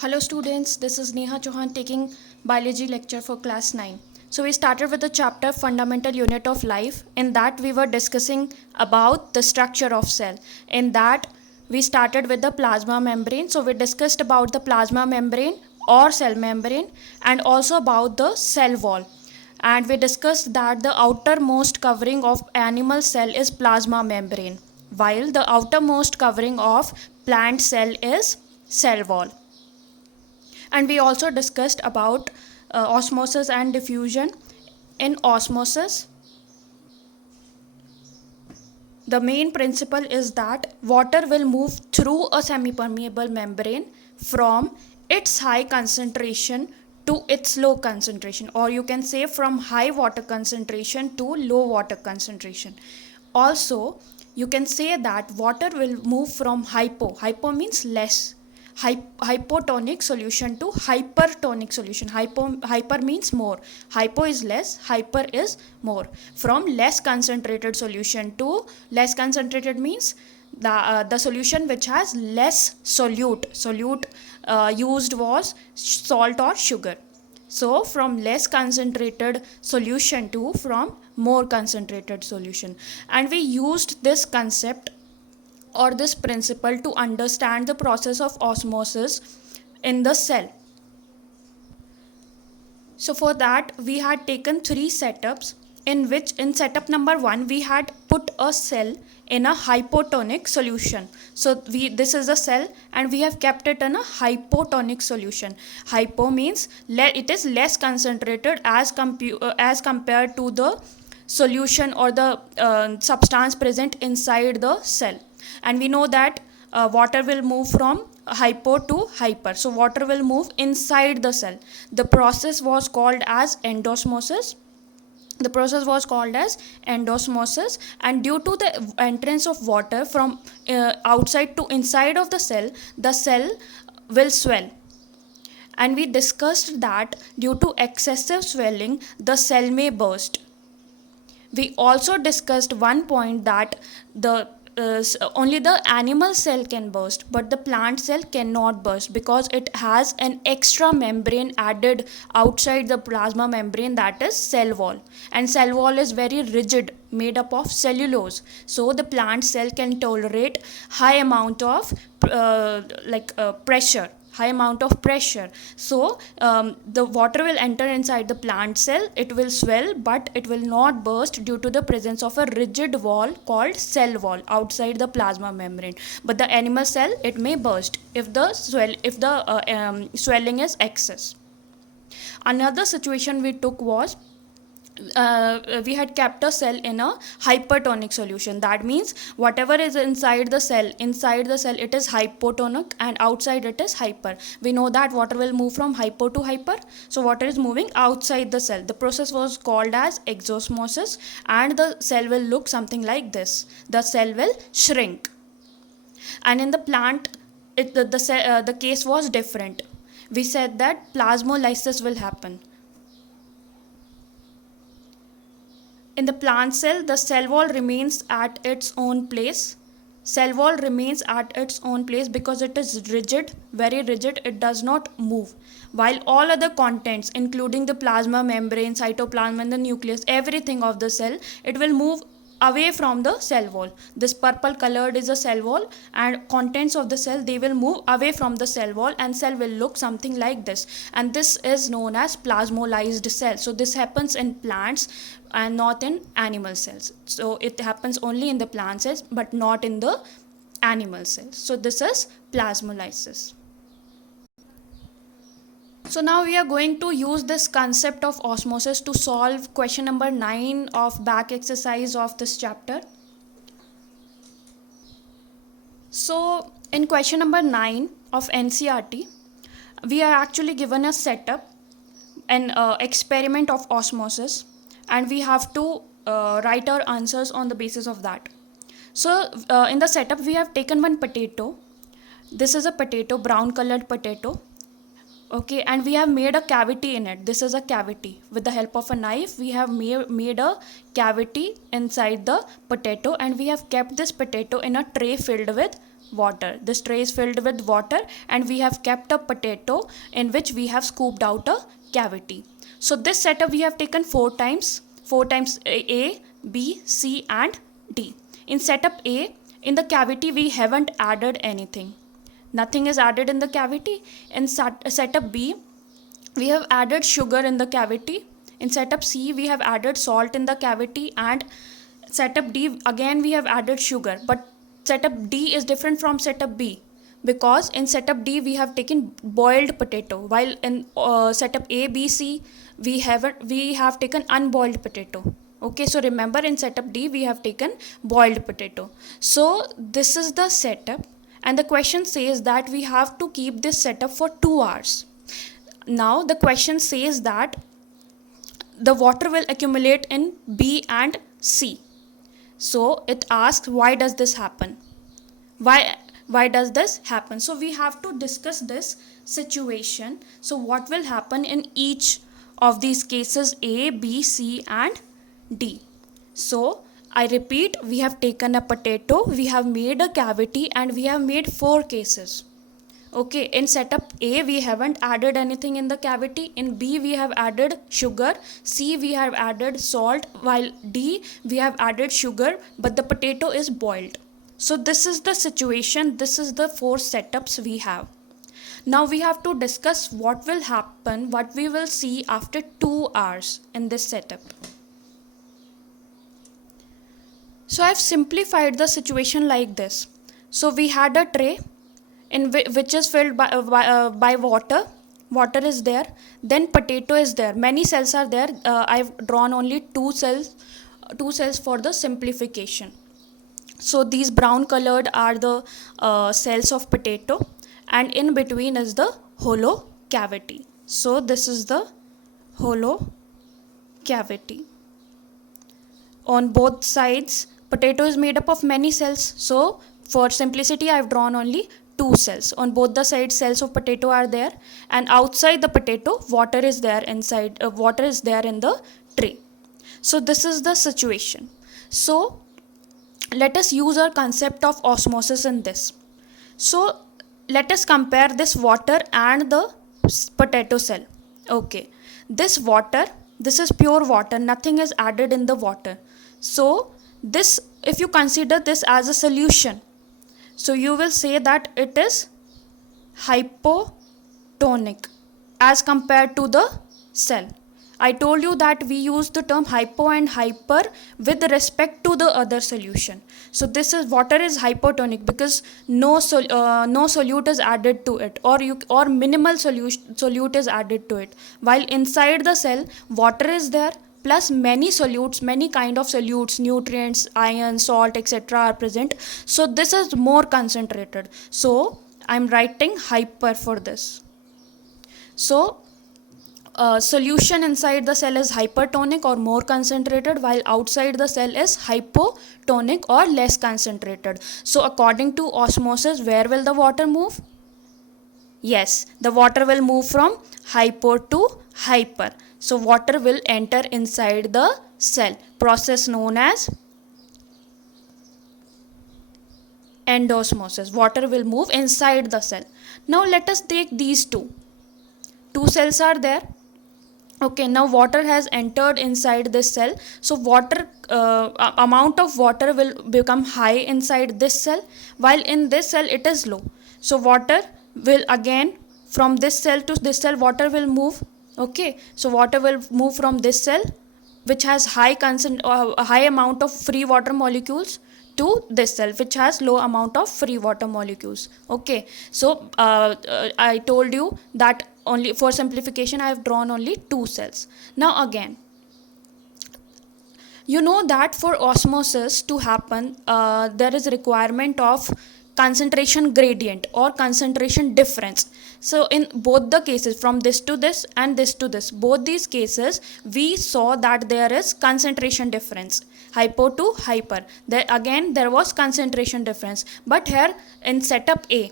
Hello students, this is Neha Chauhan taking biology lecture for class 9. So we started with the chapter fundamental unit of life. In that we were discussing about the structure of cell. In that we started with the plasma membrane. So we discussed about the plasma membrane or cell membrane and also about the cell wall. And we discussed that the outermost covering of animal cell is plasma membrane while the outermost covering of plant cell is cell wall. And we also discussed about osmosis and diffusion. In osmosis, the main principle is that water will move through a semi-permeable membrane from its high concentration to its low concentration, or you can say from high water concentration to low water concentration. Also, you can say that water will move from hypo means less, hypotonic solution to hypertonic solution. Hyper means more, hypo is less, hyper is more. From less concentrated solution to less concentrated means the solution which has less solute used was salt or sugar. So from less concentrated solution to from more concentrated solution, and we used this concept or this principle to understand the process of osmosis in the cell. So for that we had taken three setups, in which in setup number 1 we had put a cell in a hypotonic solution. So this is a cell and we have kept it in a hypotonic solution. Hypo means it is less concentrated as compared to the solution or the substance present inside the cell. And we know that water will move from hypo to hyper. So water will move inside the cell. The process was called as endosmosis. And due to the entrance of water from outside to inside of the cell will swell. And we discussed that due to excessive swelling the cell may burst. We also discussed one point that only the animal cell can burst, but the plant cell cannot burst because it has an extra membrane added outside the plasma membrane, that is cell wall. And cell wall is very rigid, made up of cellulose. So the plant cell can tolerate high amount of pressure. So the water will enter inside the plant cell, it will swell, but it will not burst due to the presence of a rigid wall called cell wall outside the plasma membrane. But the animal cell, it may burst if the swelling is excess. Another situation we took was we had kept a cell in a hypertonic solution. That means whatever is inside the cell it is hypotonic and outside it is hyper. We know that water will move from hypo to hyper, so water is moving outside the cell. The process was called as exosmosis, and the cell will look something like this. The cell will shrink. And in the plant the case was different. We said that plasmolysis will happen. In the plant cell, the cell wall remains at its own place. Because it is rigid, very rigid, it does not move. While all other contents, including the plasma membrane, cytoplasm and the nucleus, everything of the cell, it will move away from the cell wall. This purple colored is a cell wall, and contents of the cell, they will move away from the cell wall, and cell will look something like this. And this is known as plasmolysed cell. So this happens in plants and not in animal cells. So it happens only in the plant cells but not in the animal cells. So this is plasmolysis. So now we are going to use this concept of osmosis to solve question number 9 of back exercise of this chapter. So in question number 9 of NCERT, we are actually given a setup, an experiment of osmosis, and we have to write our answers on the basis of that. So in the setup we have taken one potato. This is a potato, brown colored potato. Okay, and we have made a cavity in it. This is a cavity. With the help of a knife, we have made a cavity inside the potato, and we have kept this potato in a tray filled with water. This tray is filled with water and we have kept a potato in which we have scooped out a cavity. So this setup we have taken 4 times A, B, C and D. In setup A, in the cavity we haven't added anything. Nothing is added in the cavity. In setup B, we have added sugar in the cavity. In setup C, we have added salt in the cavity, and setup D, again we have added sugar. But setup D is different from setup B, because in setup D we have taken boiled potato, while in setup A, B, C we have taken unboiled potato. Okay, so remember, in setup D we have taken boiled potato. So this is the setup, and the question says that we have to keep this setup for 2 hours. Now the question says that the water will accumulate in B and C. So it asks, why does this happen? Why does this happen? So we have to discuss this situation. So what will happen in each of these cases, A, B, C and D? So I repeat, we have taken a potato, we have made a cavity, and we have made 4 cases. Okay, in setup A we haven't added anything in the cavity. In B we have added sugar. C we have added salt. While D we have added sugar, but the potato is boiled. So this is the situation. This is the 4 setups we have. Now we have to discuss what will happen, what we will see after 2 hours in this setup. So I've simplified the situation like this. So we had a tray in which is filled by water. Water is there, then potato is there, many cells are there. I've drawn only two cells for the simplification. So these brown colored are the cells of potato, and in between is the hollow cavity. So this is the hollow cavity. On both sides, potato is made up of many cells, so for simplicity I've drawn only 2 cells. On both the sides, cells of potato are there, and outside the potato water is there inside, water is there in the tray. So this is the situation. So let us use our concept of osmosis in this. So let us compare this water and the potato cell. Okay, this water, this is pure water, nothing is added in the water. So this, if you consider this as a solution, so you will say that it is hypotonic as compared to the cell. I told you that we use the term hypo and hyper with respect to the other solution. So this is, water is hypotonic because no solute is added to it, or minimal solute is added to it. While inside the cell, water is there, plus many solutes, many kind of solutes, nutrients, iron, salt, etc. are present. So this is more concentrated. So I'm writing hyper for this. So solution inside the cell is hypertonic or more concentrated, while outside the cell is hypotonic or less concentrated. So according to osmosis, where will the water move? Yes, the water will move from hypo to hyper. So water will enter inside the cell, process known as endosmosis. Water will move inside the cell. Now let us take these two. 2 cells are there. Okay, now water has entered inside this cell. So water amount of water will become high inside this cell, while in this cell it is low. So water will again, from this cell to this cell, water will move. Okay, so water will move from this cell, which has high amount of free water molecules, to this cell, which has low amount of free water molecules. Okay, so I told you that only for simplification I have drawn only 2 cells. Now again, you know that for osmosis to happen, there is a requirement of concentration gradient or concentration difference. So in both the cases, from this to this and this to this, both these cases we saw that there is concentration difference, hypo to hyper. There again there was concentration difference. But here in setup A,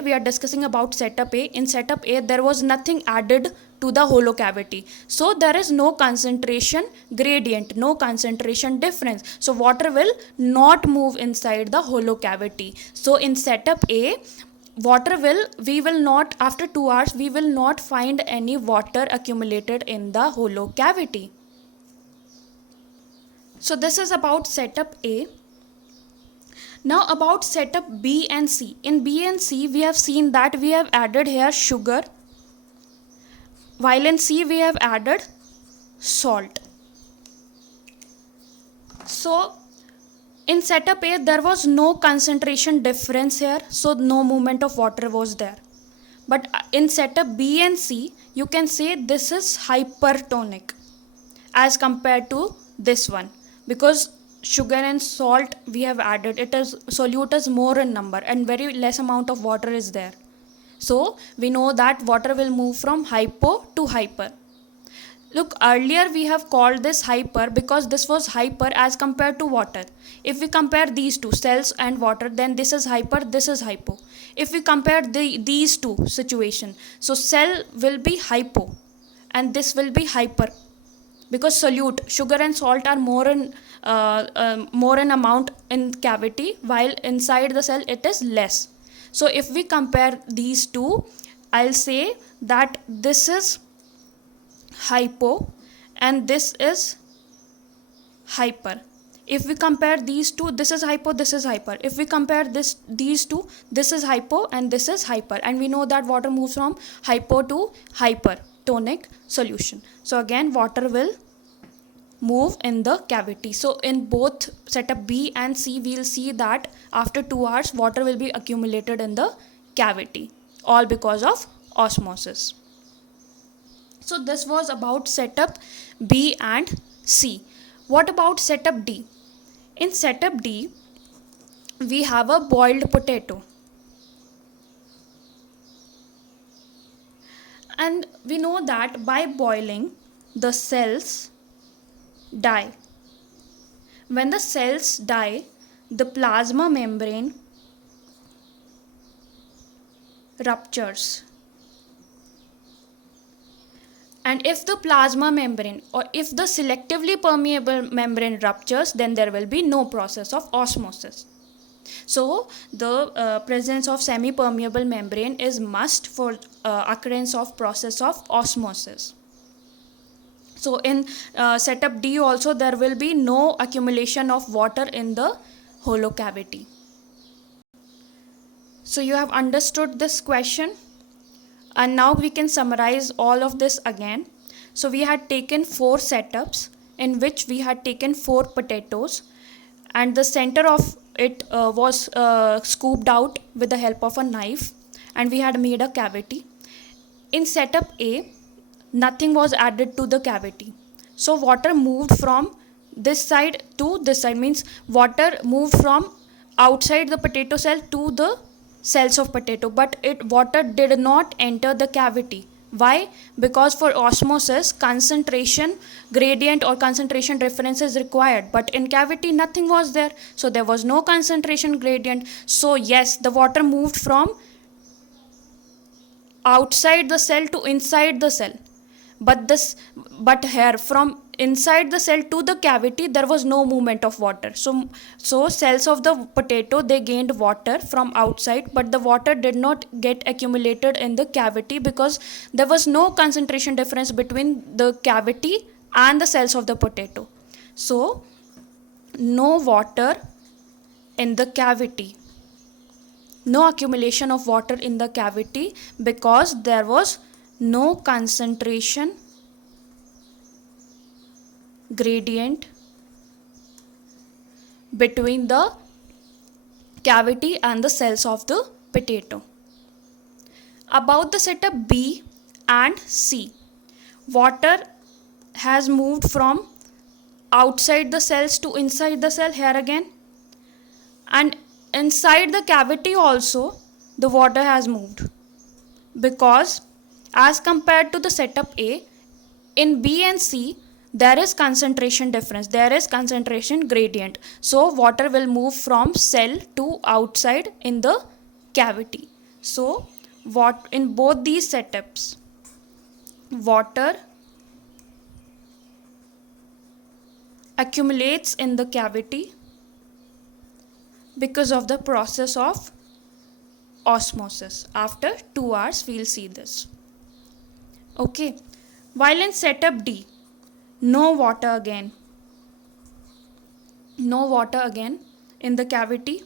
we are discussing about setup A. In setup A, there was nothing added to the hollow cavity. So there is no concentration gradient, no concentration difference. So water will not move inside the hollow cavity. So in setup A, we will not, after 2 hours, we will not find any water accumulated in the hollow cavity. So this is about setup A. Now about setup B and C. In B and C, we have seen that we have added here sugar, while in C we have added salt. So in setup A, there was no concentration difference here, so no movement of water was there. But in setup B and C, you can say this is hypertonic as compared to this one, because sugar and salt we have added, it is solute is more in number and very less amount of water is there. So we know that water will move from hypo to hyper. Look, earlier we have called this hyper because this was hyper as compared to water. If we compare these two, cells and water, then this is hyper, this is hypo. If we compare these two situation, so cell will be hypo and this will be hyper, because solute, sugar and salt are more in amount in cavity, while inside the cell it is less. So if we compare these two, I'll say that this is hypo and this is hyper. If we compare these two, this is hypo, this is hyper. If we compare these two, this is hypo and this is hyper, and we know that water moves from hypo to hypertonic solution. So again, water will move in the cavity. So in both setup B and C, we'll see that after 2 hours water will be accumulated in the cavity, all because of osmosis. So this was about setup B and C. What about setup D? In setup D, we have a boiled potato. And we know that by boiling, the cells die. When the cells die, the plasma membrane ruptures. And if the plasma membrane or if the selectively permeable membrane ruptures, then there will be no process of osmosis. So the presence of semi-permeable membrane is must for occurrence of process of osmosis. So in setup D also, there will be no accumulation of water in the hollow cavity. So you have understood this question, and now we can summarize all of this again. So we had taken 4 setups in which we had taken 4 potatoes, and the center of it was scooped out with the help of a knife, and we had made a cavity. In setup A, nothing was added to the cavity. So water moved from this side to this side, means water moved from outside the potato cell to the cells of potato, but water did not enter the cavity. Why? Because for osmosis, concentration gradient or concentration difference is required, but in cavity nothing was there, so there was no concentration gradient. So yes, the water moved from outside the cell to inside the cell, but here from inside the cell to the cavity there was no movement of water. So cells of the potato, they gained water from outside, but the water did not get accumulated in the cavity because there was no concentration difference between the cavity and the cells of the potato. So no water in the cavity, no accumulation of water in the cavity, because there was no concentration gradient between the cavity and the cells of the potato. About the setup B and C, water has moved from outside the cells to inside the cell here again, and inside the cavity also the water has moved, because as compared to the setup A, in B and C there is concentration difference, there is concentration gradient, so water will move from cell to outside in the cavity. So what in both these setups, water accumulates in the cavity because of the process of osmosis. After 2 hours, we'll see this. Okay. While in setup D, no water again. No water again in the cavity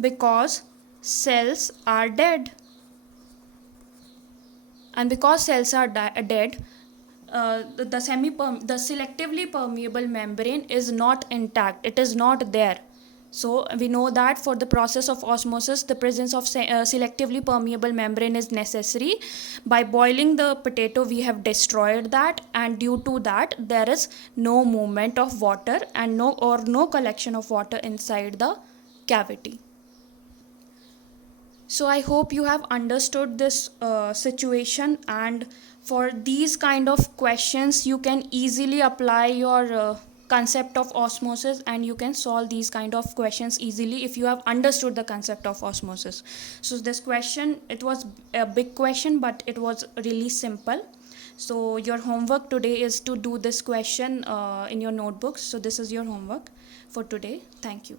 because cells are dead. And because cells are dead, the selectively permeable membrane is not intact. It is not there. So we know that for the process of osmosis, the presence of selectively permeable membrane is necessary. By boiling the potato, we have destroyed that, and due to that, there is no movement of water and no collection of water inside the cavity. So I hope you have understood this situation, and for these kind of questions you can easily apply your concept of osmosis, and you can solve these kind of questions easily if you have understood the concept of osmosis. So this question, it was a big question, but it was really simple. So your homework today is to do this question in your notebooks. So this is your homework for today. Thank you.